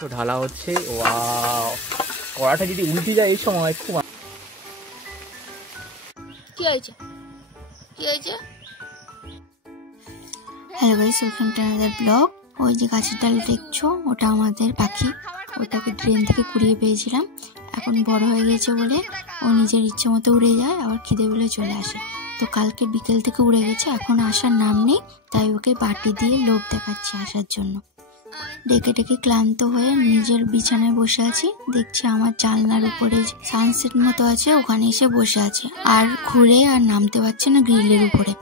তো ঢালা হচ্ছে। ওয়াও, কড়াটা যদি উল্টে যায় এই সময় খুব। কি হয়েছে কি হয়েছে? Hello guys, welcome to another blog. ওই যে গাছের ডাল দেখছো, ওটা আমাদের পাখি। ওটাকে ট্রেন থেকে কুড়িয়ে পেয়েছিলাম। এখন বড় হয়ে গেছে বলে ও নিজের ইচ্ছে মতো উড়ে যায়, আবার খিদে পেলে চলে আসে। তো কালকে বিকেল থেকে উড়ে গেছে, এখন আসার নাম নেই। তাই ওকে বাটি দিয়ে লোভ দেখাচ্ছি আসার জন্য। ডেকে ডেকে ক্লান্ত হয়ে নিজের বিছানায় বসে আছি। দেখছি আমার জানলার উপরে সানসেট মতো আছে, ওখানে এসে বসে আছে। আর ঘুরে আর নামতে পারছে না গ্রিলের উপরে।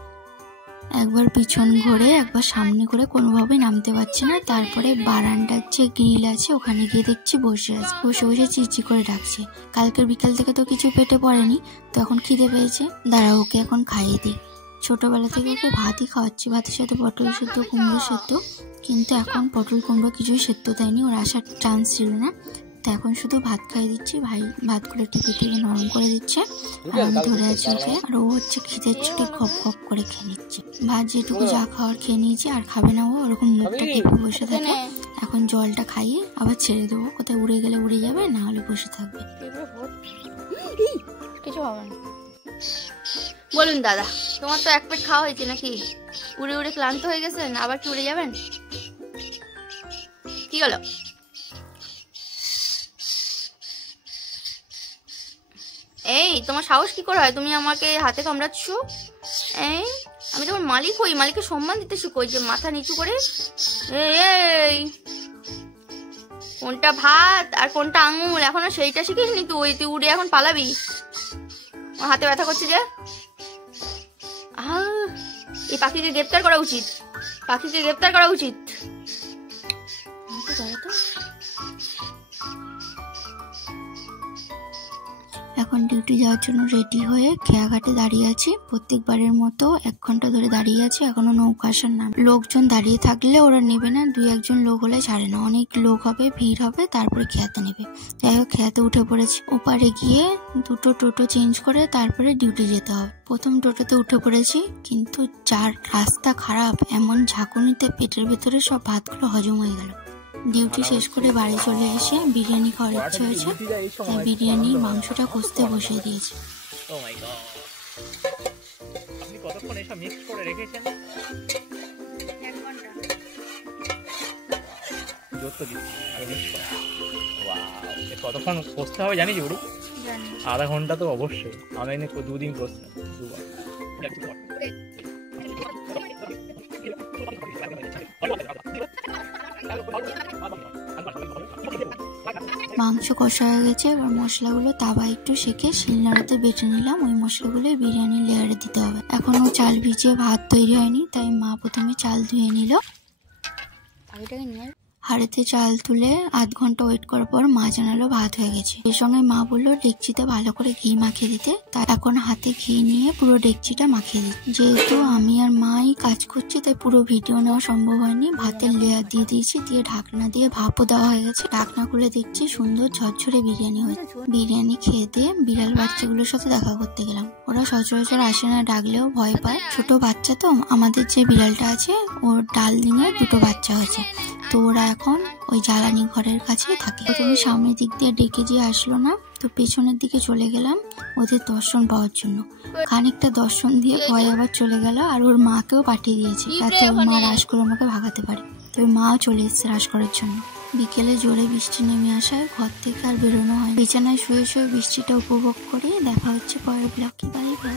একবার পিছন ঘুরে একবার সামনে করে কোনোভাবে নামতে পারছে না। তারপরে বারান্দার যে গ্রিল আছে ওখানে গিয়ে দেখছি বসে আছে, বসে বসে চিচি করে ডাকছে। কালকের বিকাল থেকে তো কিছু পেটে পড়েনি, তো এখন খিদে পেয়েছে। দাঁড়া, ওকে এখন খাইয়ে দিই। ছোটবেলা থেকে ওকে ভাতই খাওয়াচ্ছি, ভাতের সাথে পটল সেদ্ধ, কুমড়ো সেদ্ধ। কিন্তু এখন পটল কুমড়ো কিছুই সেদ্ধ দেয়নি, ওর আসার চান্স ছিল না। তো এখন শুধু ভাত খাইয়ে দিচ্ছি। ভাই ভাত করে টিপে টিপে নরম করে দিচ্ছে, আর আমি ধরে আছি ওকে। আর ও হচ্ছে খিদের ছুটি খপ খপ করে খেয়ে নিচ্ছে। ভাত যেটুকু যা খাওয়ার খেয়ে নিয়েছে, আর খাবে না ও, ওরকম মুখটা টিপে বসে থাকে। এখন জলটা খাইয়ে আবার ছেড়ে দেবো, কোথায় উড়ে গেলে উড়ে যাবে, না হলে বসে থাকবে। কিছু হবে না। বলুন দাদা, তোমার তো এক পেট খাওয়া হয়েছে নাকি? উড়ে উড়ে ক্লান্ত হয়ে গেছেন, আবার কি উড়ে যাবেন? কি হলো? এই তোমার সাহস কি করে হয়? তুমি আমাকে হাতে কামড়াচ্ছ। এই আমি তোমার মালিক হই, মালিককে সম্মান দিতে শিখো, যে মাথা নিচু করে। এই কোনটা ভাত আর কোনটা আঙুল এখনো সেইটা শিখিস নি তুই? তুই উড়ে এখন পালাবি। আমার হাতে ব্যথা করছে যে। এই পাখিকে গ্রেপ্তার করা উচিত, পাখিকে গ্রেপ্তার করা উচিত। এখন ডিউটি যাওয়ার জন্য রেডি হয়ে খেয়াঘাটে দাঁড়িয়ে আছি। প্রত্যেকবারের মতো 1 ঘন্টা ধরে দাঁড়িয়ে আছে, এখনো নৌকা আসার নাম। লোকজন দাঁড়িয়ে থাকলে ওরা নেবে না, 2-1 লোক হলে ছাড়ে না। অনেক লোক হবে, ভিড় হবে, তারপরে খেয়াতে নেবে। যাই হোক, খেয়াতে উঠে পড়েছি। ওপারে গিয়ে দুটো টোটো চেঞ্জ করে তারপরে ডিউটি যেতে হবে। প্রথম টোটোতে উঠে পড়েছি, কিন্তু যার রাস্তা খারাপ, এমন ঝাঁকুনিতে পেটের ভেতরে সব ভাতগুলো হজম হয়ে গেল। ডিউটি শেষ করে বাড়ি চলে এসে বিরিয়ানি খাওয়ার ইচ্ছে হয়েছে, তাই বিরিয়ানির মাংসটা কষতে বসিয়ে দিয়েছি। ও মাই গড, আপনি কতক্ষণ এসব মিক্স করে রেখেছেন? 1 ঘন্টা। যত দিন আর মিক্স করা। ওয়াও, কতক্ষণ কষতে হবে জানিস বুড়ি? জানি। আধা ঘন্টা তো অবশ্যই। আমি এনে 2 দিন কষতাম, 2 বার। মাংস কষা হয়ে গেছে, এবার মশলাগুলো তাওয়ায় একটু সেঁকে শিলনোড়াতে বেটে নিলাম। ওই মশলাগুলো বিরিয়ানি লেয়ারে দিতে হবে। এখনো চাল ভিজিয়ে ভাত তৈরি হয়নি, তাই মা প্রথমে চাল ধুয়ে নিল। হাঁড়িতে চাল তুলে 1/2 ঘন্টা ওয়েট করার পর মা জানালো ভাত হয়ে গেছে। এর সঙ্গে মা বললো ডেকচিতে ভালো করে ঘি মাখিয়ে দিতে। তাই এখন হাতে ঘি নিয়ে পুরো ডেকচিটা মাখিয়ে দিই। যেহেতু আমি আর মাই কাজ করছি, তাই পুরো ভিডিও নেওয়া সম্ভব হয়নি। ভাতের লেয়ার দিয়ে দিয়েছি, দিয়ে ঢাকনা দিয়ে ভাপও দেওয়া হয়ে গেছে। ঢাকনা খুলে দেখছি সুন্দর ঝরঝরে বিরিয়ানি হয়েছে। বিরিয়ানি খেয়ে দিয়ে বিড়াল বাচ্চাগুলোর সাথে দেখা করতে গেলাম। ওরা সচরাচর আসে না, ডাকলেও ভয় পায়। ছোট বাচ্চা তো, আমাদের যে বিড়ালটা আছে ওর ডাল দিনে 2টো বাচ্চা হয়েছে। তো ওরা এখন ওই জ্বালানি ঘরের কাছেই থাকে। প্রথমে সামনের দিক দিয়ে ডেকে যে আসলো না, তো পেছনের দিকে চলে গেলাম ওদের দর্শন পাওয়ার জন্য। খানিকটা দর্শন দিয়ে ভয় আবার চলে গেল, আর ওর মাকেও পাঠিয়ে দিয়েছে যাতে ওর মা রাশ করে আমাকে ভাগাতে পারে। তো ওর মাও চলে এসেছে রাশ করার জন্য। বিকেলে জোরে বৃষ্টি নেমে আসায় ঘর থেকে আর বেরোনো হয়। বিছানায় শুয়ে শুয়ে বৃষ্টিটা উপভোগ করে দেখা হচ্ছে পরের ব্লগে। Bye bye.